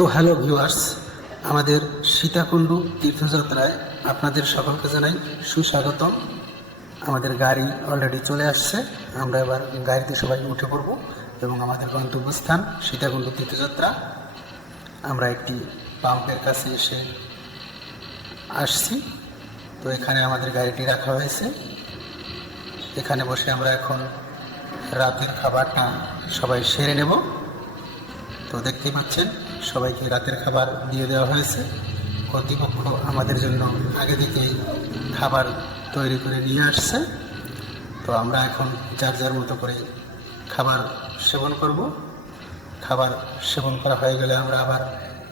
তো hello viewers, আমাদের সীতাকুণ্ডু তীর্থযাত্রায় আপনাদের সকলকে জানাই সুস্বাগতম। আমাদের গাড়ি অলরেডি চলে আসছে, আমরা এবার গাড়িতে সবাই উঠে পড়ব এবং আমাদের গন্তব্যস্থান সীতাকুণ্ডু তীর্থযাত্রা। আমরা একটি পাম্পের কাছে এসে আসছি। তো এখানে আমাদের গাড়িটি রাখা হয়েছে। এখানে বসে আমরা এখন রাতের খাবারটা সবাই সেরে নেব। তো দেখতেই পাচ্ছেন সবাইকে রাতের খাবার দিয়ে দেওয়া হয়েছে। কর্তৃপক্ষ আমাদের জন্য আগে থেকেই খাবার তৈরি করে নিয়ে আসছে। তো আমরা এখন যার যার মতো করে খাবার সেবন করব। খাবার সেবন করা হয়ে গেলে আমরা আবার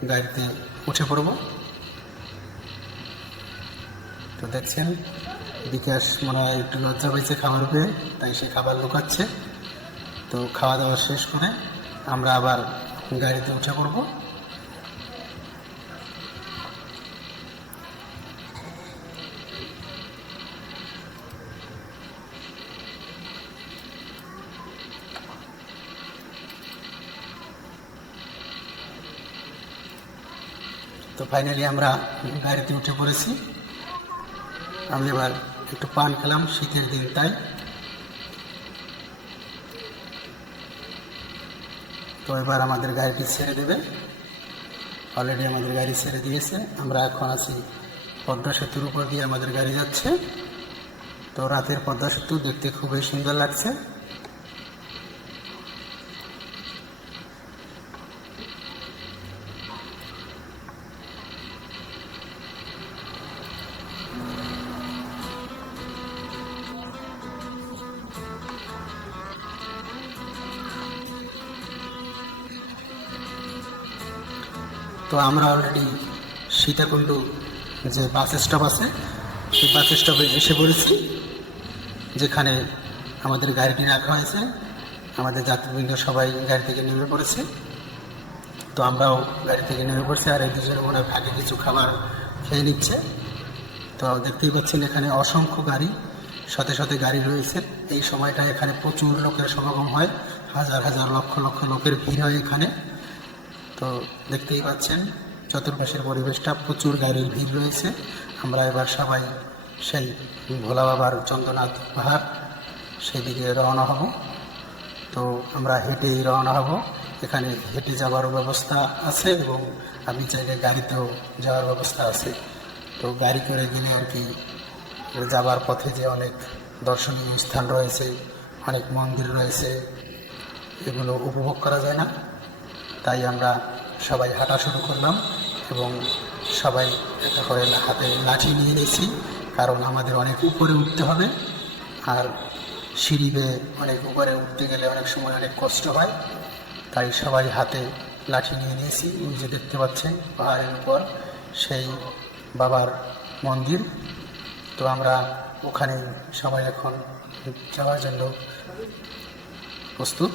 গাড়িতে উঠে পড়ব। তো দেখছেন, বিকাশ মনে হয় একটু লজ্জা পাইছে খাবার পেয়ে, তাই সে খাবার লুকাচ্ছে। তো খাওয়া দাওয়া শেষ করে আমরা আবার গাড়িতে উঠে পড়ব। তো ফাইনালি আমরা গাড়িতে উঠে পড়েছি। আমি এবার একটু পান খেলাম, শীতের দিন, তাই? তো এবার আমাদের গাড়িটি ছেড়ে দেবে। অলরেডি আমাদের গাড়ি ছেড়ে দিয়েছে। আমরা এখন আছি পদ্মা সেতুর উপর দিয়ে আমাদের গাড়ি যাচ্ছে। তো রাতের পদ্মা সেতু দেখতে খুবই সুন্দর লাগছে। তো আমরা অলরেডি সীতাকুণ্ডু যে বাস স্টপ আছে, সেই বাস স্টপে এসে পড়েছি, যেখানে আমাদের গাড়িটি রাখা হয়েছে, আমাদের যাত্রীবৃন্দ সবাই গাড়ি থেকে নেমে পড়েছে। তো আমরাও গাড়ি থেকে নেমে পড়ছি আর এই দুজনে মনে ফাঁকে কিছু খাবার খেয়ে নিচ্ছে। তো দেখতেই পাচ্ছেন এখানে অসংখ্য গাড়ি সাথে সাথে গাড়ি রয়েছে। এই সময়টা এখানে প্রচুর লোকের সমাগম হয়, হাজার হাজার লক্ষ লক্ষ লোকের ভিড় হয় এখানে। তো দেখতেই পাচ্ছেন, চতুর্পাশের পরিবেশটা প্রচুর গাড়ির ভিড় রয়েছে। আমরা এবার সবাই সেই ভোলা বাবার চন্দ্রনাথ পাহাড় সেদিকে রওনা হব। তো আমরা হেঁটেই রওনা হব। এখানে হেঁটে যাওয়ার ব্যবস্থা আছে এবং আমি চাইলে গাড়িতেও যাওয়ার ব্যবস্থা আছে। তো গাড়ি করে গেলে আর কি, যাবার পথে যে অনেক দর্শনীয় স্থান রয়েছে, অনেক মন্দির রয়েছে, এগুলো উপভোগ করা যায় না। তাই আমরা সবাই হাঁটা শুরু করলাম এবং সবাই একটা করে হাতে লাঠি নিয়ে নিয়েছি, কারণ আমাদের অনেক উপরে উঠতে হবে। আর সিঁড়ি বেয়ে অনেক উপরে উঠতে গেলে অনেক সময় অনেক কষ্ট হয়, তাই সবাই হাতে লাঠি নিয়ে নিয়েছি। যে দেখতে পাচ্ছেন, পাহাড়ের উপর সেই বাবার মন্দির। তো আমরা ওখানে সবাই এখন যাওয়ার জন্য প্রস্তুত।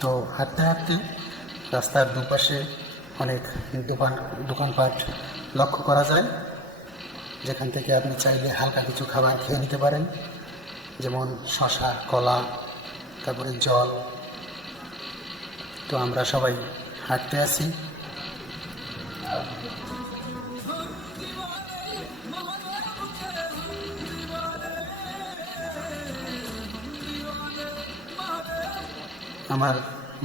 তো হাঁটতে হাঁটতে রাস্তার দুপাশে অনেক দোকান, দোকানপাট লক্ষ্য করা যায়। যেখান থেকে আপনি চাইলে হালকা কিছু খাবার খেয়ে নিতে পারেন। যেমন শশা, কলা, তারপরে জল। তো আমরা সবাই হাঁটতে আসি আমার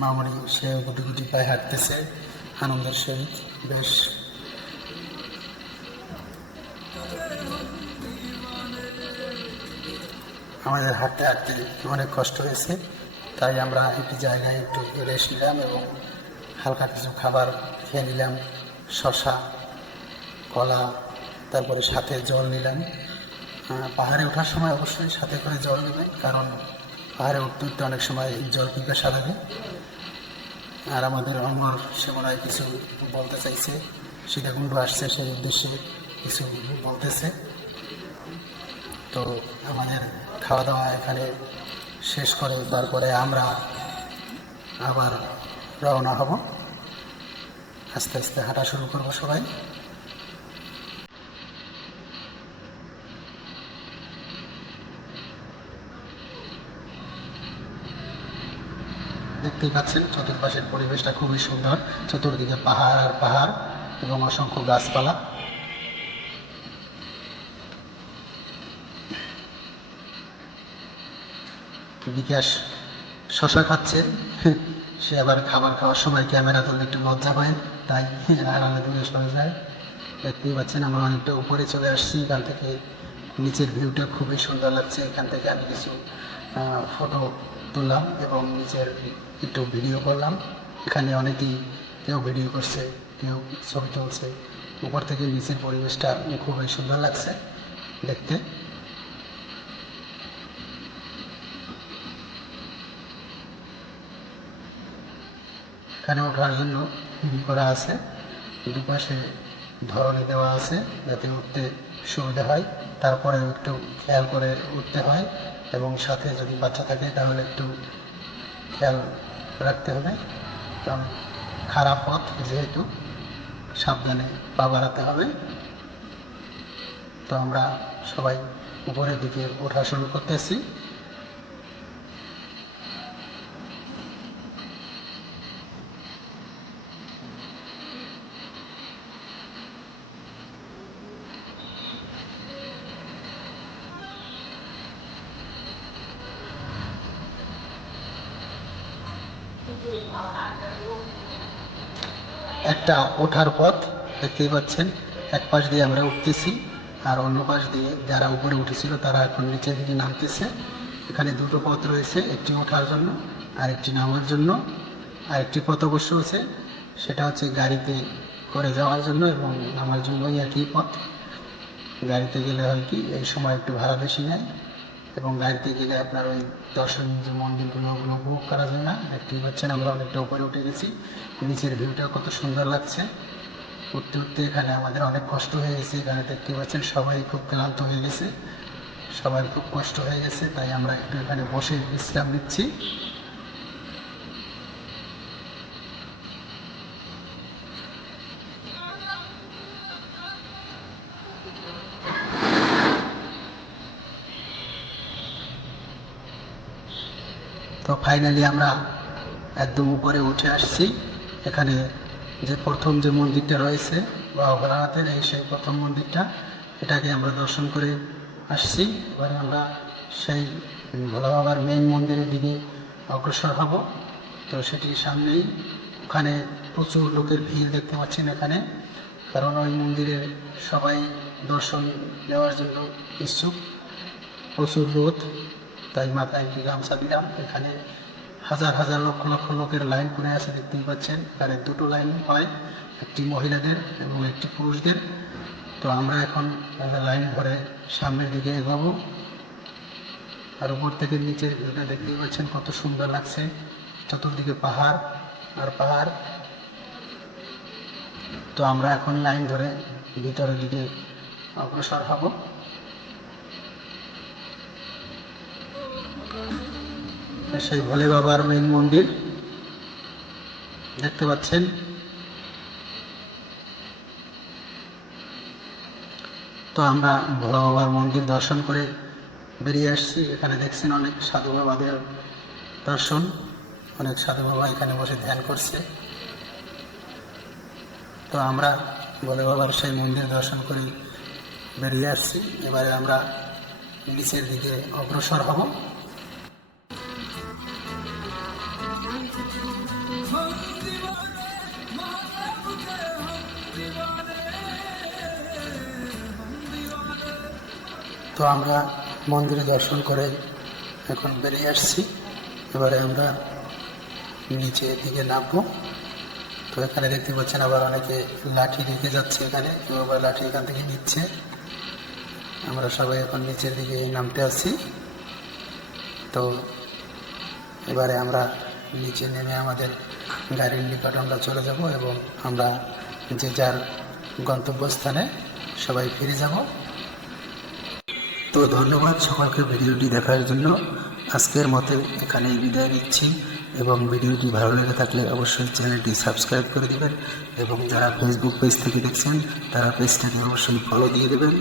মামনি সে গুটি গুটি পায়ে হাঁটতেছে, আনন্দের সহিত, বেশ। আমাদের হাঁটতে হাঁটতে অনেক কষ্ট হয়েছে, তাই আমরা একটি জায়গায় একটু রেস্ট নিলাম এবং হালকা কিছু খাবার খেয়ে নিলাম শশা কলা, তারপরে সাথে জল নিলাম। পাহাড়ে ওঠার সময় অবশ্যই সাথে করে জল নেবেন কারণ পাহাড়ে উঠতে উঠতে অনেক সময় জল পিপাসা লাগে। আর আমাদের অমর সে মনে কিছু বলতে চাইছে, সীতাকুণ্ড আসছে সেই উদ্দেশ্যে কিছু বলতেছে। তো আমাদের খাওয়া দাওয়া এখানে শেষ করে, তারপরে আমরা আবার রওনা হব। আস্তে আস্তে হাঁটা শুরু করব সবাই। দেখতেই পাচ্ছেন, চতুর্পাশের পরিবেশটা খুবই সুন্দর। চতুর্দিকে পাহাড় আর পাহাড় এবং অসংখ্য গাছপালা। বিকাশ শশা খাচ্ছে। সে আবার খাবার খাওয়ার সময় ক্যামেরা তুললে একটু লজ্জা পায়, তাই আড়ালে দূরে সরে যায়। দেখতেই পাচ্ছেন, আমরা অনেকটা উপরে চলে আসছি। এখান থেকে নিচের ভিউটা খুবই সুন্দর লাগছে। এখান থেকে আমি কিছু ফটো তুললাম এবং নিচের একটু ভিডিও করলাম। এখানে অনেকেই কেউ ভিডিও করছে, কেউ ছবি তুলছে। উপর থেকে নিচের পরিবেশটা খুবই সুন্দর লাগছে দেখতে। এখানে ওঠার জন্য সিঁড়ি করা আছে। দুপাশে ধরনে দেওয়া আছে যাতে উঠতে সুবিধা হয়। তারপরে একটু খেয়াল করে উঠতে হয়। এবং সাথে যদি বাচ্চা থাকে, তাহলে একটু খেয়াল রাখতে হবে। কারণ খারাপ পথ যেহেতু, সাবধানে পা বাড়াতে হবে। তো আমরা সবাই উপরের দিকে ওঠা শুরু করতেছি। একটা ওঠার পথ, দেখতেই পাচ্ছেন, এক পাশ দিয়ে আমরা উঠতেছি, আর অন্য পাশ দিয়ে যারা উপরে উঠেছিল, তারা এখন নিচের দিকে নামতেছে। এখানে দুটো পথ রয়েছে, একটি ওঠার জন্য আর একটি নামার জন্য। আর একটি পথ অবশ্য আছে, সেটা হচ্ছে গাড়িতে করে যাওয়ার জন্য এবং নামার জন্য একই পথ। গাড়িতে গেলে হয় কি, এই সময় একটু ভাড়া বেশি নেয়। এবং গাড়িতে গেলে আপনার ওই দর্শনীয় যে মন্দিরগুলো, ওগুলো উপভোগ করা যায় না। দেখতেই পাচ্ছেন আমরা অনেকটা উপরে উঠে গেছি। নিচের ভিউটা কত সুন্দর লাগছে। উঠতে উঠতে এখানে আমাদের অনেক কষ্ট হয়ে গেছে। এখানে দেখতে পাচ্ছেন সবাই খুব ক্লান্ত হয়ে গেছে। সবার খুব কষ্ট হয়ে গেছে, তাই আমরা একটু এখানে বসে বিশ্রাম নিচ্ছি। ফাইনালি আমরা একদম উপরে উঠে আসছি। এখানে যে প্রথম যে মন্দিরটা রয়েছে, বা ভোলানাথের এই সেই প্রথম মন্দিরটা, এটাকে আমরা দর্শন করে আসছি। এবারে আমরা সেই ভোলা বাবার মেইন মন্দিরের দিকে অগ্রসর হব। তো সেটির সামনেই ওখানে প্রচুর লোকের ভিড় দেখতে পাচ্ছেন এখানে। কারণ ওই মন্দিরে সবাই দর্শন নেওয়ার জন্য ইচ্ছুক। প্রচুর রোদ। তাই মাথায় একটি গামছা দিলাম। এখানে হাজার হাজার লক্ষ লক্ষ লোকের লাইন পড়ে আছে, দেখতেই পাচ্ছেন। এখানে দুটো লাইন হয়, একটি মহিলাদের এবং একটি পুরুষদের। তো আমরা এখন লাইন ধরে সামনের দিকে এগোবো। আর উপর থেকে নিচের ভিউটা দেখতেই পাচ্ছেন, কত সুন্দর লাগছে। চতুর্দিকে পাহাড় আর পাহাড়। তো আমরা এখন লাইন ধরে ভিতরের দিকে অগ্রসর হব। সেই ভোলে বাবার মেন মন্দির। দেখতে পাচ্ছেন? তো আমরা ভোলা বাবার মন্দির দর্শন করে বেরিয়ে আসছি। এখানে দেখছেন অনেক সাধু বাবাদের দর্শন। অনেক সাধু বাবা এখানে বসে ধ্যান করছে। তো আমরা ভোলে বাবার সেই মন্দির দর্শন করে বেরিয়ে আসছি। এবারে আমরা নিচের দিকে অগ্রসর হব। তো আমরা মন্দিরে দর্শন করে এখন বেরিয়ে আসছি। এবারে আমরা নিচের দিকে নামবো। তো এখানে দেখতে পাচ্ছেন আবার অনেকে লাঠি রেখে যাচ্ছে এখানে, কেউ আবার লাঠি এখান থেকে নিচ্ছে। আমরা সবাই এখন নিচের দিকে এই নামতে আসছি। তো এবারে আমরা নিচে নেমে আমাদের গাড়ির নিকট আমরা চলে যাব এবং আমরা যে যার গন্তব্যস্থানে সবাই ফিরে যাব। তো ধন্যবাদ সকলকে ভিডিওটি দেখার জন্য। আজকের মতো এখানেই বিদায় নিচ্ছি এবং ভিডিওটি ভালো লেগে থাকলে অবশ্যই চ্যানেলটি সাবস্ক্রাইব করে দেবেন এবং যারা ফেসবুক পেজ থেকে দেখছেন, তারা পেজটাকে অবশ্যই ফলো দিয়ে দেবেন।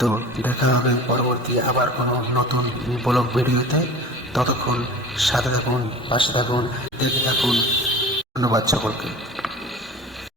তো দেখা হবে পরবর্তী আবার কোনো নতুন ব্লগ ভিডিওতে। ততক্ষণ সাথে থাকুন, পাশে থাকুন দেখে থাকুন। ধন্যবাদ সকলকে।